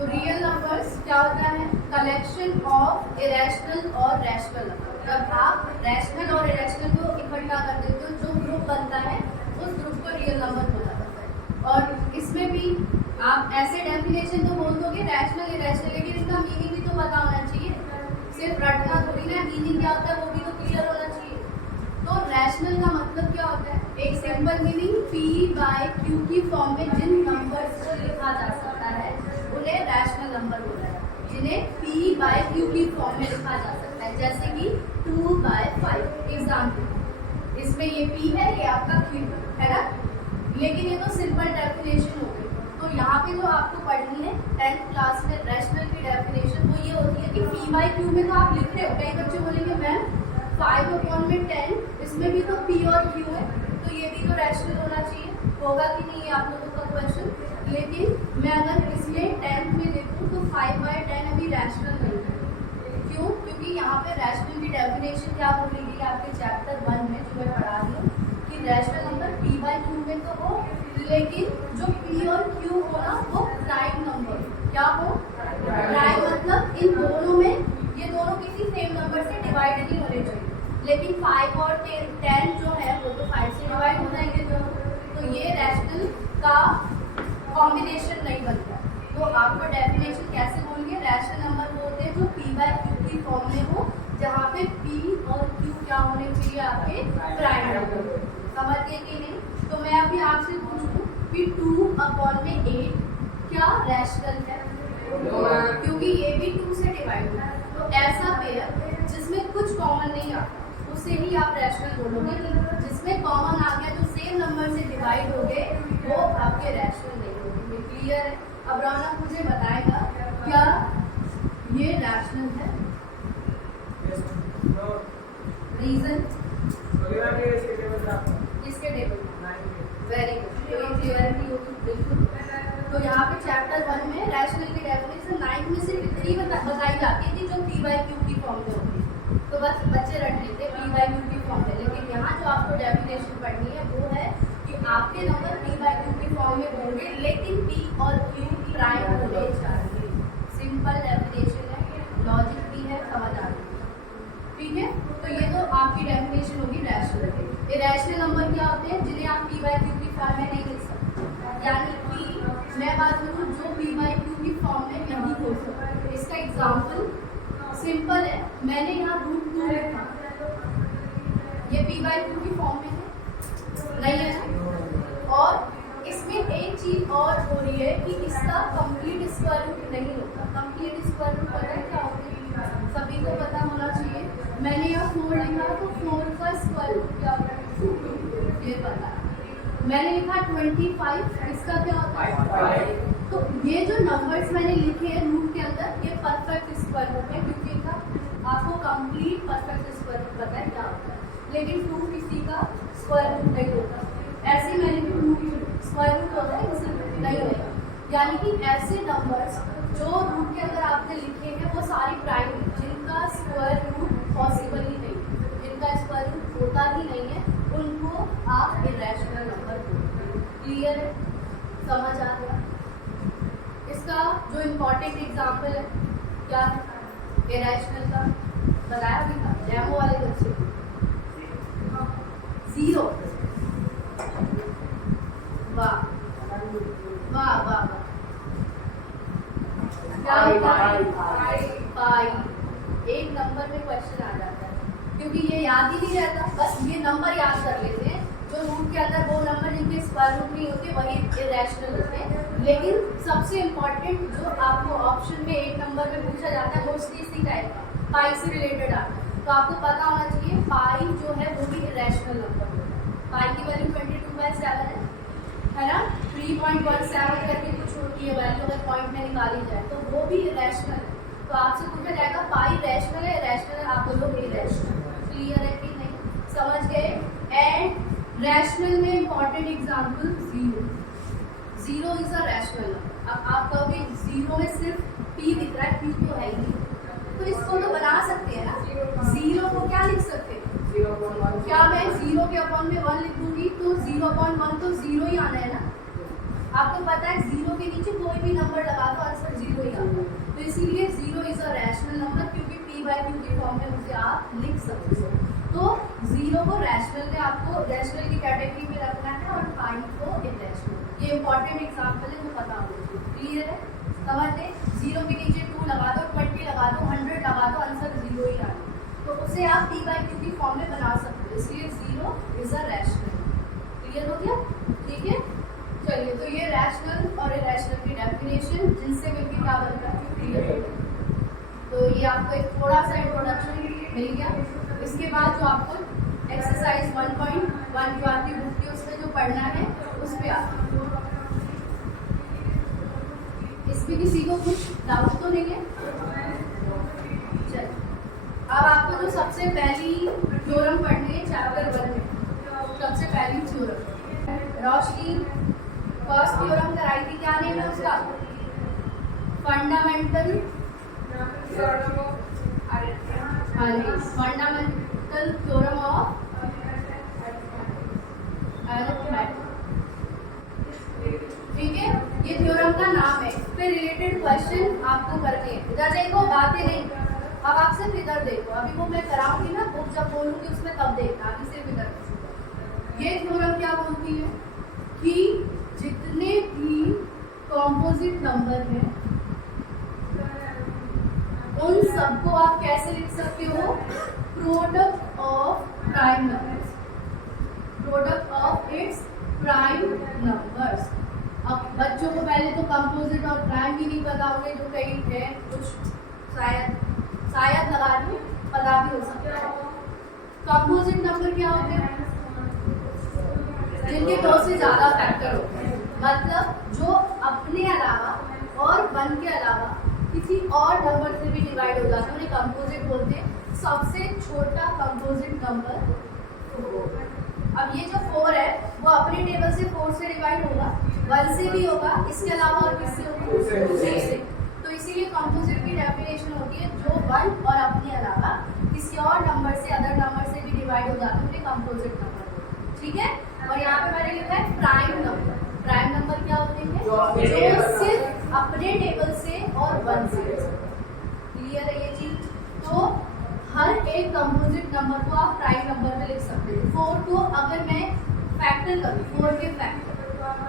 तो real numbers क्या होता है? कलेक्शन ऑफ इरेशनल और रैशनल नंबर। जब आप रैशनल और इरेशनल को इकट्ठा कर देते हो, जो ग्रुप बनता है उस ग्रुप को रियल नंबर बोला जाता है। और इसमें भी आप ऐसे डेफिनेशन तो बोल दोगे रैशनल इरेशनल, लेकिन इसका मीनिंग भी तो पता होना चाहिए। सिर्फ रटना थोड़ी ना, मीनिंग क्या होता है वो भी तो क्लियर होना चाहिए। तो रैशनल का मतलब क्या होता है? एक simple meaning, P by Q की फॉर्म में जिन नंबर्स को लिखा जा सकता है उन्हें रैशनल नंबर बोला जाता है, जिन्हें P बाय Q की फॉर्म में लिखा जा सकता है, जैसे कि 2/5 एग्जाम्पल। इसमें ये P है, ये आपका Q है ना, लेकिन ये तो सिंपल डेफिनेशन हो गई। तो यहाँ पे जो आपको पढ़नी है 10th क्लास में रैशनल की डेफिनेशन, वो ये होती है कि P बाय Q में तो आप लिख रहे हो, कई बच्चे बोलेंगे मैम 5/10, इसमें भी तो P और Q है, तो ये भी तो रैशनल होना चाहिए। होगा कि नहीं ये आप लोगों का क्वेश्चन। लेकिन मैं अगर इसमें 10th में देखूँ तो 5/10 अभी रैशनल नहीं है। क्यों? क्योंकि यहाँ पे रैशनल की डेफिनेशन क्या बोल रही है आपके चैप्टर 1 में, जो मैं पढ़ा रही हूँ कि rational number P by Q में तो हो, लेकिन जो P और Q हो ना वो प्राइम नंबर क्या हो? प्राइम मतलब इन दोनों में, ये दोनों किसी सेम नंबर से डिवाइड नहीं होने चाहिए। लेकिन 5 और 10 जो है वो तो 5 से डिवाइड हो जाएंगे दोनों, तो ये रैशनल का कॉम्बिनेशन नहीं बनता। तो आपको डेफिनेशन कैसे बोलिए? रैशनल नंबर वो होते हैं जो P बाय Q की फॉर्म में हो, जहाँ पे P और Q क्या होने चाहिए? आपके प्राइम नंबर। समझ गए कि नहीं? तो मैं अभी आपसे पूछूं कि 2/8 क्या रैशनल है? क्योंकि ये भी 2 से डिवाइड होता है। तो ऐसा पेयर जिसमें कुछ कॉमन नहीं आता उसे ही आप रैशनल बोलोगे। जिसमें कॉमन आ गया, जो सेम नंबर से डिवाइड हो गए, वो आपके रैशनल नहीं होंगे। क्लियर है? अब रौनक मुझे बताएगा क्या ये रैशनल है? रीजन किसके टेबल? वेरी गुड, तो ये क्लियरिटी होगी बिल्कुल। तो यहाँ पे चैप्टर 1 में रैशनल की डेफिनेशन 9 में सिर्फ इतनी बताई जाती थी जो P बाय Q की फॉर्म में होती है, तो बस बच्चे रट लेते P बाय Q की फॉर्म में। लेकिन यहाँ जो आपको डेफिनेशन पढ़नी है वो है कि आपके नंबर P बाय Q की फॉर्म में होंगे, लेकिन P और Q प्राइम होने चाहिए। सिंपल डेफिनेशन है, लॉजिक भी है, समझ आ रही है? ठीक है, तो ये तो आपकी डेफिनेशन होगी रैशनल की। इरेशनल नंबर क्या होते हैं? जिन्हें आप P बाय Q की फॉर्म में नहीं लिख सकते, यानी कि मैं बात करूँ जो P बाय Q की फॉर्म में नहीं हो सकता। इसका एग्जाम्पल सिंपल है, मैंने यहाँ √2 लिखा, ये P बाय Q की फॉर्म में है नहीं है ना? और इसमें एक चीज और हो रही है कि इसका कंप्लीट स्क्वायर रूट नहीं होता। कंप्लीट स्क्वायर रूट पता है क्या होता है? सभी को पता होना चाहिए। मैंने यहाँ 4 लिखा तो 4 का स्क्वायर रूट क्या होता है ये पता है। मैंने लिखा 25, इसका क्या होता है? तो ये जो नंबर्स मैंने लिखे हैं रूट के अंदर, ये परफेक्ट स्क्वायर रूट है, क्योंकि इनका आपको कंप्लीट परफेक्ट स्क्वायर रूट पता है क्या होता है। लेकिन 2 किसी का स्क्वायर रूट नहीं होता। ऐसे मैंने भी 2 स्क्वायर रूट होता है, किसी नहीं होगा। यानी कि ऐसे नंबर्स जो रूट के अंदर आपने लिखे हैं वो सारी प्राइम, जिनका स्क्वायर रूट पॉसिबल ही नहीं, जिनका स्क्वायर रूट होता ही नहीं है, उनको आप इरेशनल नंबर बोलते हैं। क्लियर है? समझ आ गया? इसका जो इम्पोर्टेंट एग्जाम्पल है क्या है इरेशनल का? बताया भी था डेमो वाले बच्चे को। 0। वाह वाह वाह, क्या पाई। एक नंबर में क्वेश्चन आ जाता है, क्योंकि ये याद ही नहीं रहता, बस ये नंबर याद कर लेते हैं जो रूट के अंदर, वो नंबर जिनके स्क्वायर रूट नहीं होते वही इरेशनल होते हैं। लेकिन सबसे इम्पोर्टेंट जो आपको ऑप्शन में 1 नंबर में पूछा जाता है मोस्टली इसी टाइप का, पाई से रिलेटेड आता है। तो आपको पता होना चाहिए पाई जो है वो भी इरेशनल नंबर होता है। पाई की वैल्यू 22/7 है ना? 3.17 करके कुछ होती है वैल्यू, अगर पॉइंट में निकाली जाए तो वो भी इरेशनल है। तो आपसे पूछा जाएगा पाई रैशनल है इरेशनल है, आप बोलोगे इरेशनल। क्लियर है कि नहीं? समझ गए? एंड रैशनल में important example 0। 0 is a rational number. अब आप कहोगे 0 में सिर्फ P दिख रहा है, Q तो है ही नहीं, तो इसको तो बना सकते हैं ना। 0 को क्या लिख सकते हैं? क्या मैं 0 के अपॉन में 1 लिख दूंगी तो 0/1 तो 0 ही आना है ना। आपको पता है 0 के नीचे कोई भी नंबर लगा दो आंसर 0 ही बाई क्यू की फॉर्म में उसे आप लिख सकते हो। तो 0 को रैशनल में आपको रैशनल की कैटेगरी में रखना है और 5 को इरेशनल। ये इंपॉर्टेंट एग्जाम्पल है जो पता होना चाहिए। क्लियर है? समझ लें। 0 के नीचे 2 लगा दो, 20 लगा दो, 100 लगा दो, आंसर 0 ही आना। तो उसे आप p बाई क्यू की फॉर्म में बना सकते हो, इसलिए 0 इज अ रैशनल। क्लियर हो गया? ठीक है, चलिए। तो ये रैशनल और इरेशनल की डेफिनेशन जिनसे मिलकर क्या बनता है क्लियर हो गया। तो ये आपको एक थोड़ा सा इंट्रोडक्शन मिल गया। इसके बाद जो आपको एक्सरसाइज 1.1 जो आपकी बुक की उसमें जो पढ़ना है उस पर आप इसमें किसी को कुछ डाउट तो नहीं है? चलिए, अब आपको जो सबसे पहली थ्योरम पढ़नी है चैप्टर 1 में, सबसे पहली थ्योरम रोशनी फर्स्ट थ्योरम कराई थी। क्या नेम है उसका? Fundamental theorem of arithmetic. ठीक है, ये थ्योरम का नाम है। इस पे रिलेटेड क्वेश्चन आपको करने हैं। इधर देखो, बातें नहीं। अब आप सिर्फ इधर देखो। अभी वो मैं कराऊंगी ना, बुक जब बोलूंगी उसमें तब देखना, अभी सिर्फ इधर। ये थ्योरम क्या बोलती है कि जितने भी कॉम्पोजिट नंबर हैं उन सबको आप कैसे लिख सकते हो? Product of prime numbers, product of its prime numbers. अब बच्चों को पहले तो कंपोजिट और प्राइम भी नहीं पता होंगे, जो कई है कुछ शायद लगा दूं, पता भी हो सकता है। कंपोजिट नंबर क्या होते हैं? जिनके 2 से ज्यादा फैक्टर होते हैं, मतलब जो अपने अलावा और 1 के अलावा किसी और नंबर से भी डिवाइड हो जाते हैं, उन्हें कंपोजिट बोलते हैं। सबसे छोटा कंपोजिट नंबर 4। अब ये जो 4 है वो अपने टेबल से 4 से डिवाइड होगा, 1 से भी होगा, इसके अलावा और किससे होगा? 2 से। तो इसीलिए कंपोजिट की डेफिनेशन होती है जो 1 और अपने अलावा किसी और नंबर से, अदर नंबर से भी डिवाइड हो जाते हैं, उन्हें कंपोजिट नंबर बोलते हैं। ठीक है, और यहाँ पे मैंने लिखा है प्राइम नंबर। प्राइम नंबर क्या होते हैं? जो सिर्फ अपने टेबल से और 1 से। क्लियर है ये चीज? तो हर एक कंपोजिट नंबर को आप प्राइम नंबर में लिख सकते हो। 4 को अगर मैं फैक्टर करूँ, 4 के फैक्टर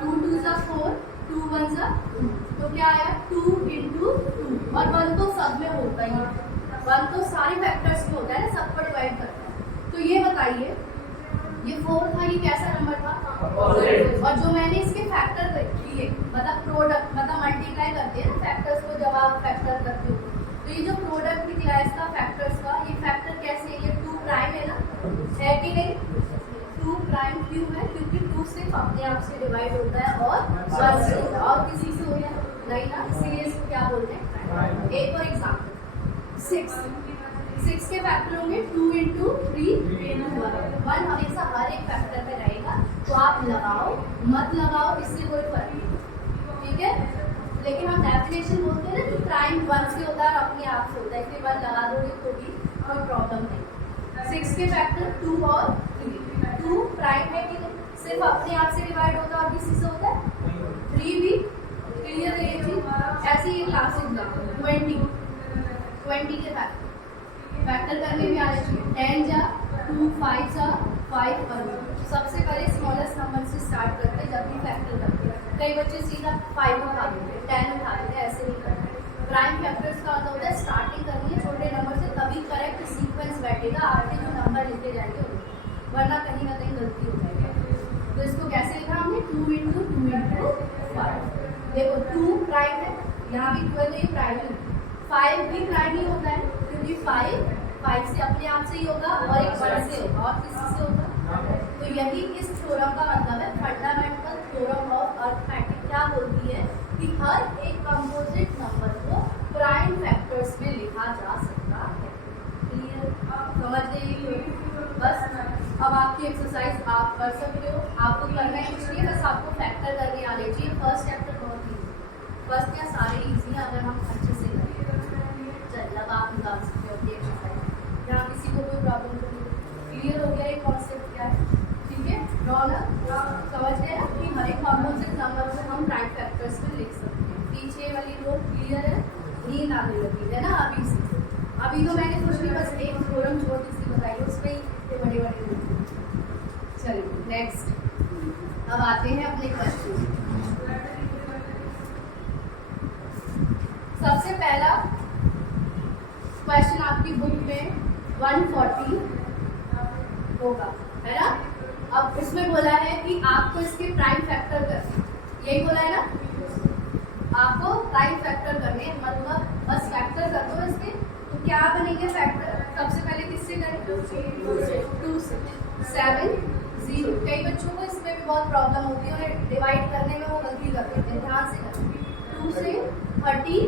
2 2 जा 4, 2 1 जा 2, तो क्या आया? 2 into 2। और 1 तो सब में होता ही है, 1 तो सारे फैक्टर्स में होता है ना, सबको डिवाइड करता है। तो ये बताइए, ये 4 था, ये कैसा नंबर था? और जो मैंने इसके फैक्टर किए, मतलब प्रोडक्ट, मतलब मल्टीप्लाई करते हैं ना फैक्टर्स को, जब आप फैक्टर करते हो, तो ये जो प्रोडक्ट निकला है इसका फैक्टर्स का, ये फैक्टर कैसे है? ये 2 प्राइम है ना, है कि नहीं? 2 प्राइम क्यों है? क्योंकि 2 सिर्फ अपने आप से डिवाइड होता है और 1 से होता है, और किसी से होता है नहीं ना, इसीलिए इसको क्या बोलते हैं? एक और एग्जाम्पल 6 के फैक्टर होंगे 2 into 3 into 1 हमेशा हर एक फैक्टर में रहेगा। तो आप लगाओ मत लगाओ, इससे कोई फर्क नहीं। ठीक है, लेकिन हम डेफिनेशन बोलते हैं ना कि प्राइम 1 से होता है और अपने आप से होता है, इसलिए 1 लगा दोगे तो भी कोई प्रॉब्लम नहीं। 6 के फैक्टर 2 और 3। 2 प्राइम है कि सिर्फ अपने आप से डिवाइड होता है और किसी से होता है? 3 भी। क्लियर है ये चीज? ऐसे ही क्लास एग्जाम्पल 20 के फैक्टर करने में आने चाहिए। 10 जा 2 5 जा 5 1। सबसे पहले स्मॉलेस्ट नंबर से स्टार्ट करते हैं जब भी फैक्टर करते हैं। कई बच्चे सीधा 5 उठा देते हैं, 10 उठा देते हैं, ऐसे नहीं करते। प्राइम फैक्टर्स का मतलब होता है स्टार्टिंग करनी है छोटे नंबर से, तभी करेक्ट सीक्वेंस बैठेगा, आपके जो नंबर लिखे जाएंगे उनके, वरना कहीं ना कहीं गलती हो जाएगी। तो इसको कैसे लिखा हमने? 2 into 2 into 5। देखो 2 प्राइम है, यहाँ भी 12 ये प्राइम है। 5 भी प्राइम ही होता है क्योंकि 5 से अपने आप से ही होगा और एक 1 से होगा और किसी से होगा। तो यही इस थ्योरम का मतलब है। फंडामेंटल थ्योरम ऑफ अरिथमेटिक क्या बोलती है कि हर एक कंपोजिट नंबर को प्राइम फैक्टर्स में लिखा जा सकता है। क्लियर? समझ गए? बस अब आपकी एक्सरसाइज आप कर सकते हो, आपको करना ही कुछ नहीं, बस आपको फैक्टर करने आने चाहिए। फर्स्ट चैप्टर बहुत ईजी, फर्स्ट क्या सारे ईजी हैं अगर हम अच्छे से करें। चल अब आप निकाल सकते हो अपनी एक्सरसाइज, यहाँ किसी को कोई प्रॉब्लम तो नहीं। क्लियर हो गया ये कॉन्सेप्ट क्या है? ठीक है, रौनक समझ गए ना कि हर एक कंपोजिट नंबर को हम प्राइम फैक्टर्स में लिख सकते हैं। पीछे वाली रो क्लियर है? नींद आने लगी है ना अभी से? अभी तो मैंने कुछ भी बस एक थ्योरम छोटी सी बताई है, उसमें ही बड़े चलिए नेक्स्ट अब आते हैं अपने क्वेश्चन। सबसे पहला क्वेश्चन आपकी बुक में 140 होगा, है ना। अब इसमें बोला है कि आपको इसके प्राइम फैक्टर करने, यही बोला है ना, आपको प्राइम फैक्टर करने, मतलब बस फैक्टर कर दो इसके। तो क्या बनेंगे फैक्टर? सबसे पहले किससे करें? 2 से 7 0। कई बच्चों को इसमें भी बहुत प्रॉब्लम होती है, उन्हें डिवाइड करने में वो गलती कर देते हैं, ध्यान से करें। 2 से 35।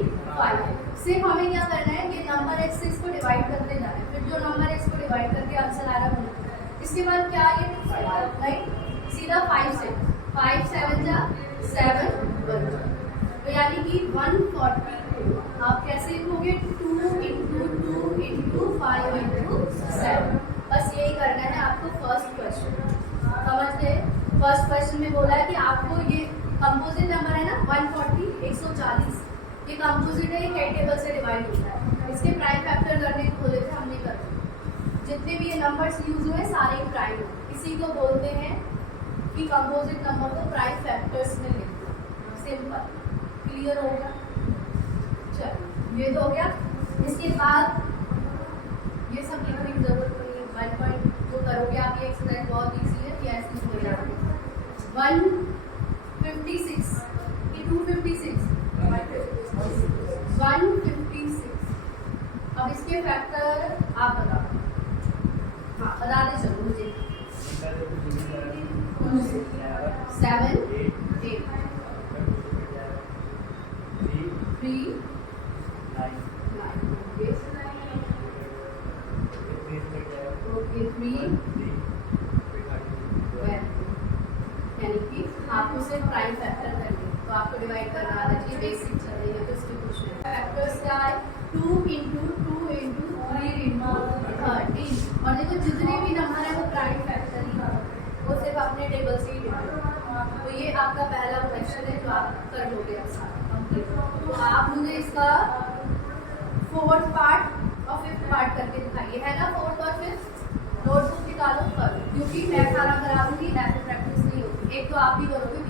सिर्फ हमें क्या करना है, ये नंबर एक्स से इसको डिवाइड करते जाना है, फिर जो नंबर एक्स को डिवाइड करके आंसर आ रहा है इसके बाद क्या ये नहीं सीधा 5 से 5 7 जा 7 1, तो यानी कि 140 आप कैसे लिखोगे? 2 × 2 × 5 × 7। बस यही करना है आपको फर्स्ट क्वेश्चन, समझ गए। फर्स्ट क्वेश्चन में बोला है कि आपको ये कंपोजिट नंबर है ना 140 140, ये कंपोजिट है, ये कई टेबल से डिवाइड होता है। इसके प्राइम फैक्टर करने को बोले थे, हमने कर दिया। जितने भी ये नंबर्स यूज हुए सारे ही प्राइम है, इसी को बोलते हैं कि कंपोजिट नंबर को प्राइम फैक्टर्स में लिखते हैं। सिंपल, क्लियर होगा। चलो ये तो हो गया। इसके बाद ये सब लिखने की जरूरत नहीं है, 1 पॉइंट जो करोगे आप, ये एक्सरसाइज बहुत ईजी है, ये ऐसे हो जाएगा। 156 कि 256 156। अब इसके फैक्टर आप बताओ। हाँ बता दे चलो मुझे। 7 8 3 9 ओके 3 यानी कि आपको सिर्फ प्राइम फैक्टर करने, तो आपको डिवाइड करना आना चाहिए, बेसिक चल रही है तो इसके कुछ नहीं। फैक्टर्स क्या है? 2 × 2 × 3 × 13। और देखो जितने भी नंबर है वो प्राइम फैक्टर ही है, वो सिर्फ अपने टेबल से ही डिवाइड। तो ये आपका पहला क्वेश्चन है जो आप कर लोगे कंप्लीट। तो आप मुझे इसका 4th पार्ट और 5th पार्ट करके दिखाइए, है ना। 4th और 5th नोटबुक निकालो करो, क्योंकि मैं सारा करा दूंगी, ऐसे प्रैक्टिस नहीं होगी। एक तो आप ही करोगे,